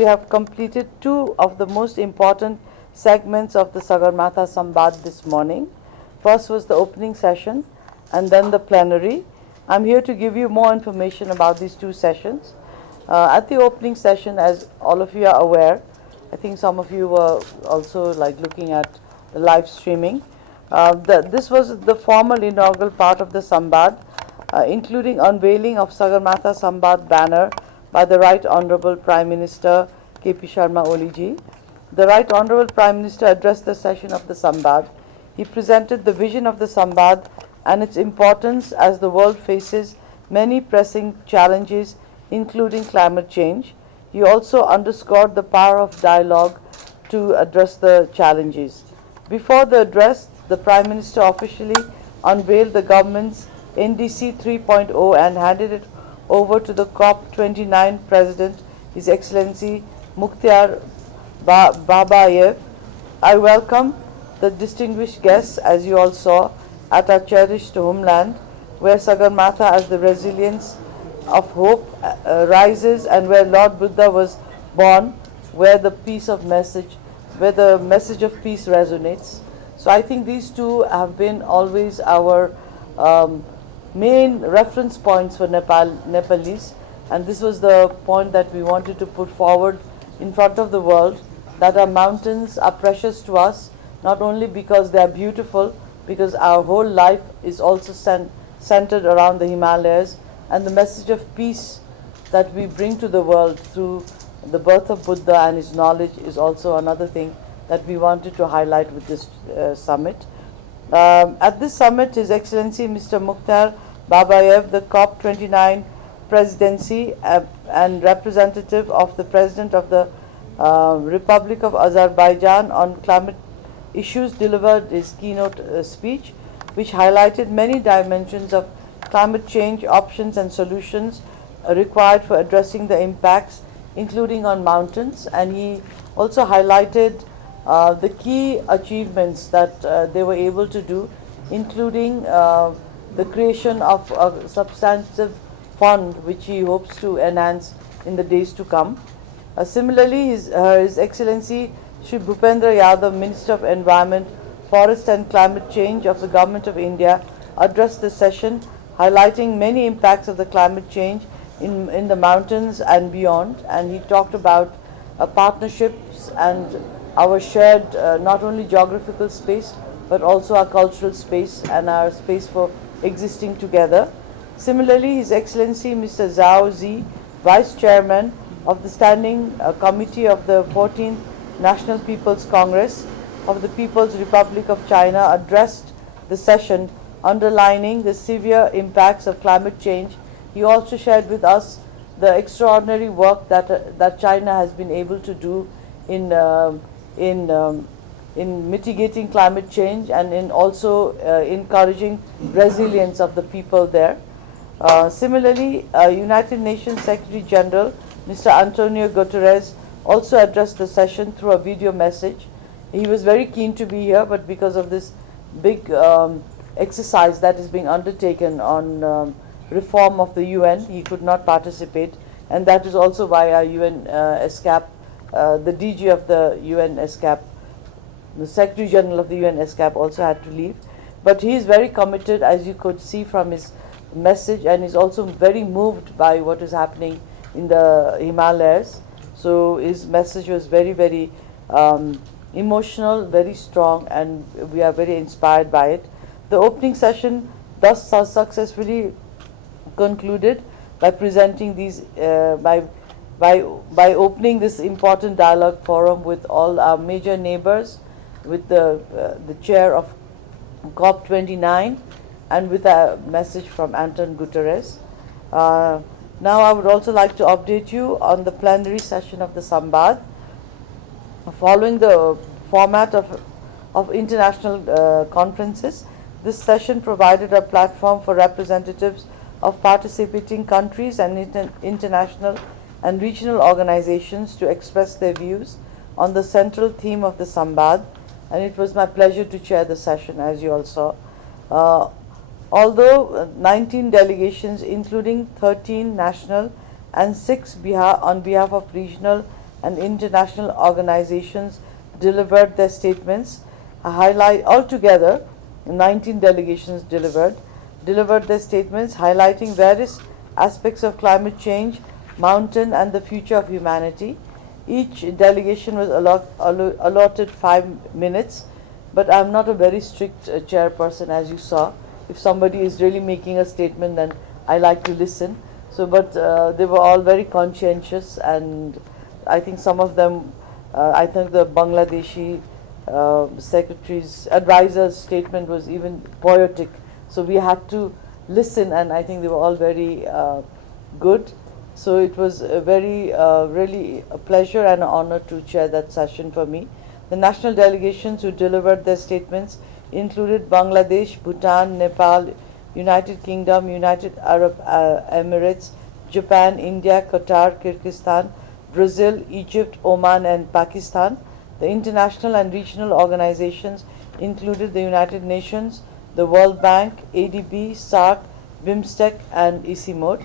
we have completed two of the most important segments of the Sagarmatha Sambad this morning. First was the opening session and then the plenary. I'm here to give you more information about these two sessions. At the opening session, as all of you are aware, I think some of you were also looking at the live streaming. This was the formal inaugural part of the Sambad, including unveiling of Sagarmatha Sambad banner by the Right Honourable Prime Minister K.P. Sharma Oli ji. The Right Honourable Prime Minister addressed the session of the Sambad. He presented the vision of the Sambad and its importance as the world faces many pressing challenges, including climate change. He also underscored the power of dialogue to address the challenges. Before the address, the Prime Minister officially unveiled the government's NDC 3.0 and handed it over to the COP29 President, His Excellency Mukhtar Babayev. I welcome the distinguished guests, as you all saw, at our cherished homeland, where Sagarmatha, as the resilience of hope, rises, and where Lord Buddha was born, where the message of peace resonates. So I think these two have been always our main reference points for Nepalese, and this was the point that we wanted to put forward in front of the world, that our mountains are precious to us, not only because they are beautiful, because our whole life is also centered around the Himalayas, and the message of peace that we bring to the world through the birth of Buddha and his knowledge is also another thing that we wanted to highlight with this summit. At this summit, His Excellency Mr. Mukhtar Babayev, the COP29 presidency and representative of the President of the Republic of Azerbaijan on climate issues, delivered his keynote speech, which highlighted many dimensions of climate change options and solutions required for addressing the impacts, including on mountains. And he also highlighted the key achievements that they were able to do, including the creation of a substantive fund which he hopes to enhance in the days to come. Similarly, His Excellency Shri Bhupendra Yadav, Minister of Environment, Forest and Climate Change of the Government of India, addressed the session, highlighting many impacts of the climate change in the mountains and beyond. And he talked about partnerships and our shared not only geographical space but also our cultural space and our space for existing together. Similarly, His Excellency Mr. Zhao Zi, Vice Chairman of the Standing Committee of the 14th National People's Congress of the People's Republic of China, addressed the session, underlining the severe impacts of climate change. He also shared with us the extraordinary work that China has been able to do in mitigating climate change and in also encouraging resilience of the people there. Similarly, United Nations Secretary General Mr. Antonio Guterres also addressed the session through a video message. He was very keen to be here, but because of this big exercise that is being undertaken on reform of the UN, he could not participate, and that is also why our UN ESCAP, the DG of the UN ESCAP, the Secretary General of the UN ESCAP also had to leave. But he is very committed, as you could see from his message, and is also very moved by what is happening in the Himalayas. So his message was very, very emotional, very strong, and we are very inspired by it. The opening session thus successfully concluded by presenting these, by opening this important dialogue forum with all our major neighbors, with the chair of COP29, and with a message from Anton Guterres. Now I would also like to update you on the plenary session of the Sambad. Following the format of international conferences, this session provided a platform for representatives of participating countries and international and regional organizations to express their views on the central theme of the Sambad, and it was my pleasure to chair the session, as you all saw. Although 19 delegations, including 13 national and 6 on behalf of regional and international organizations delivered their statements. Highlight altogether, 19 delegations delivered their statements highlighting various aspects of climate change, mountain, and the future of humanity. Each delegation was allotted 5 minutes, but I'm not a very strict chairperson, as you saw. If somebody is really making a statement, then I like to listen. So, but they were all very conscientious, and I think some of them, I think the Bangladeshi secretary's advisor's statement was even poetic. So we had to listen, and I think they were all very good. So it was a very, really a pleasure and an honor to chair that session for me. The national delegations who delivered their statements included Bangladesh, Bhutan, Nepal, United Kingdom, United Arab Emirates, Japan, India, Qatar, Kyrgyzstan, Brazil, Egypt, Oman, and Pakistan. The international and regional organizations included the United Nations, the World Bank, ADB, SARC, BIMSTEC, and ICIMOD.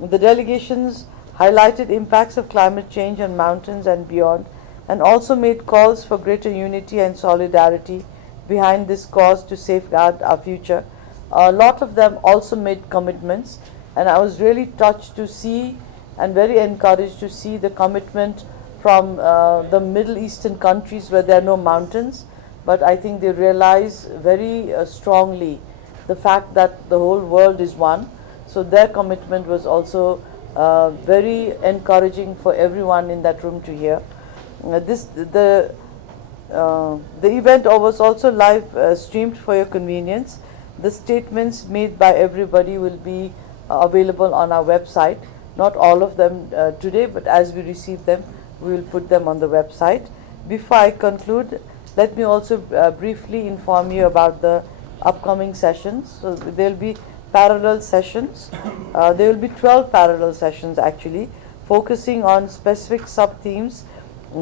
The delegations highlighted impacts of climate change on mountains and beyond, and also made calls for greater unity and solidarity behind this cause to safeguard our future. A lot of them also made commitments, and I was really touched to see and very encouraged to see the commitment from the Middle Eastern countries where there are no mountains, but I think they realize very strongly the fact that the whole world is one. So their commitment was also very encouraging for everyone in that room to hear. The event was also live streamed for your convenience. The statements made by everybody will be available on our website. Not all of them today, but as we receive them, we will put them on the website. Before I conclude, let me also briefly inform you about the upcoming sessions. So there will be parallel sessions. There will be 12 parallel sessions actually, focusing on specific sub-themes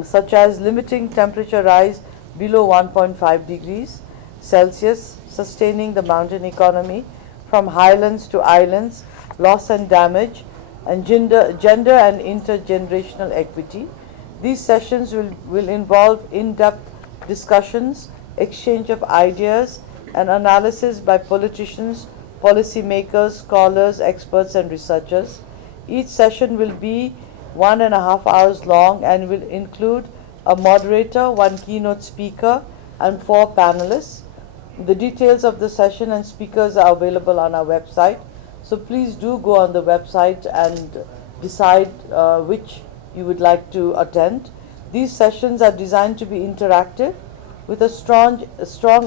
such as limiting temperature rise below 1.5 degrees Celsius, sustaining the mountain economy from highlands to islands, loss and damage, and gender and intergenerational equity. These sessions will involve in-depth discussions, exchange of ideas, and analysis by politicians, policymakers, scholars, experts, and researchers. Each session will be 1.5 hours long and will include a moderator, one keynote speaker, and 4 panelists. The details of the session and speakers are available on our website. So please do go on the website and decide which you would like to attend. These sessions are designed to be interactive with a strong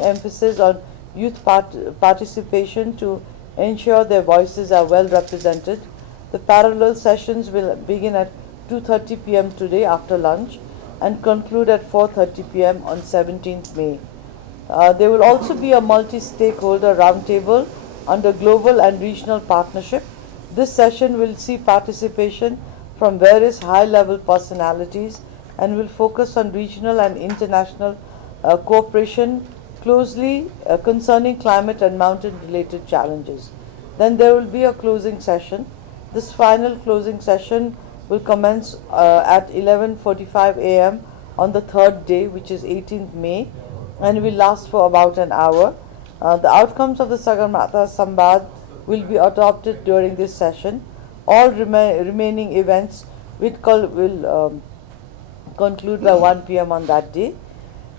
emphasis on youth participation to ensure their voices are well represented. The parallel sessions will begin at 2:30 p.m. today after lunch and conclude at 4:30 p.m. on 17th May. There will also be a multi-stakeholder roundtable under global and regional partnership. This session will see participation from various high-level personalities and will focus on regional and international cooperation closely concerning climate and mountain-related challenges. Then there will be a closing session. This final closing session will commence at 11:45 a.m. on the third day, which is 18th May, and will last for about an hour. The outcomes of the Sagarmatha Sambad will be adopted during this session. All remaining events will conclude by 1 p.m. on that day.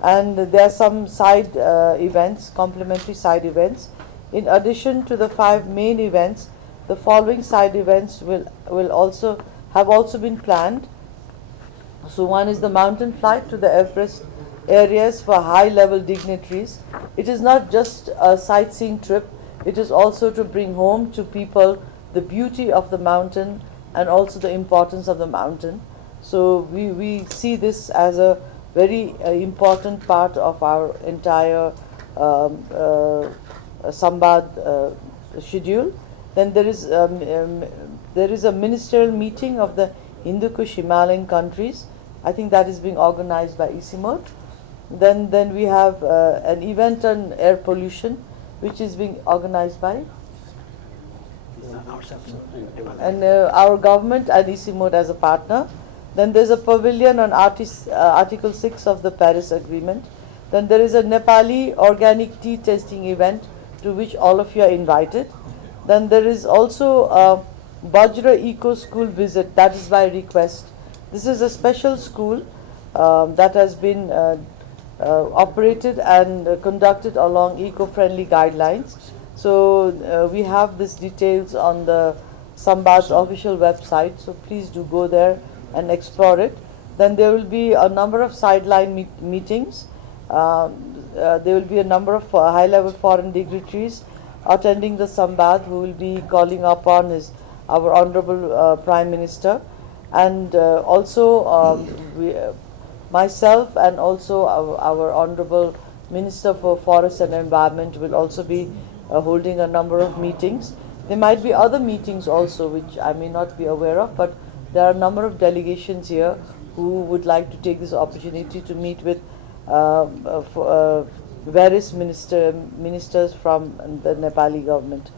And there are some side events, complementary side events. In addition to the 5 main events, the following side events will also been planned. So one is the mountain flight to the Everest areas for high-level dignitaries. It is not just a sightseeing trip, it is also to bring home to people the beauty of the mountain and also the importance of the mountain. So we see this as a very important part of our entire Sambad schedule. Then there is a ministerial meeting of the Hindu Kush Himalayan countries. I think that is being organized by ICIMOD. Then we have an event on air pollution, which is being organized by and our government and ICIMOD as a partner. Then there's a pavilion on Article 6 of the Paris Agreement. Then there is a Nepali organic tea tasting event to which all of you are invited. Then there is also a Bajra Eco School visit, that is by request. This is a special school that has been operated and conducted along eco-friendly guidelines. So we have these details on the Sambad's official website, so please do go there and explore it. Then there will be a number of sideline meetings. There will be a number of high-level foreign dignitaries attending the Sambad who will be calling upon our Honorable Prime Minister, and also myself and also our Honorable Minister for Forest and Environment will also be holding a number of meetings. There might be other meetings also which I may not be aware of, but there are a number of delegations here who would like to take this opportunity to meet with various ministers from the Nepali government.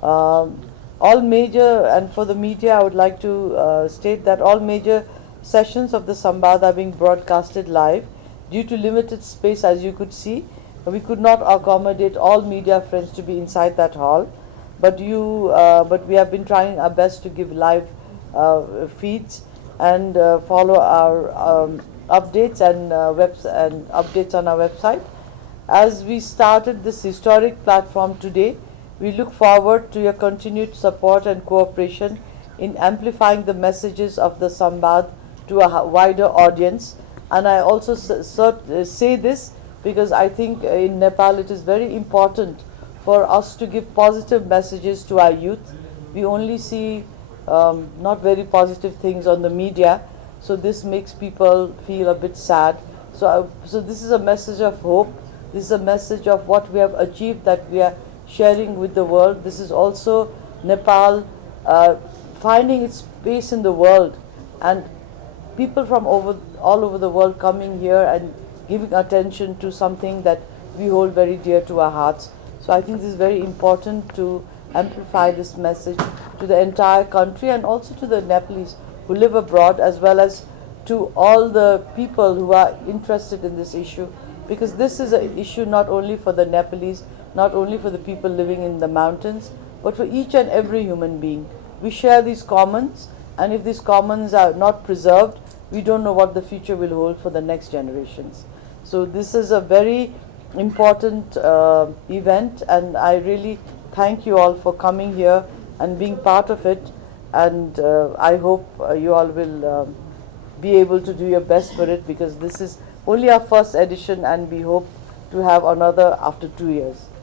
All major, and for the media I would like to state that all major sessions of the Sambad are being broadcasted live. Due to limited space, as you could see, we could not accommodate all media friends to be inside that hall, but we have been trying our best to give live feeds and follow our updates and updates on our website. As we started this historic platform today, we look forward to your continued support and cooperation in amplifying the messages of the Sambad to a wider audience. And I also say this because I think in Nepal it is very important for us to give positive messages to our youth. We only see not very positive things on the media, so this makes people feel a bit sad. So this is a message of hope. This is a message of what we have achieved that we are sharing with the world. This is also Nepal finding its space in the world, and people from all over the world coming here and giving attention to something that we hold very dear to our hearts. So I think this is very important to amplify this message to the entire country and also to the Nepalese who live abroad, as well as to all the people who are interested in this issue, because this is an issue not only for the Nepalese, not only for the people living in the mountains, but for each and every human being. We share these commons, and if these commons are not preserved, we don't know what the future will hold for the next generations. So this is a very important event, and I really thank you all for coming here and being part of it, and I hope you all will be able to do your best for it, because this is only our first edition and we hope to have another after 2 years.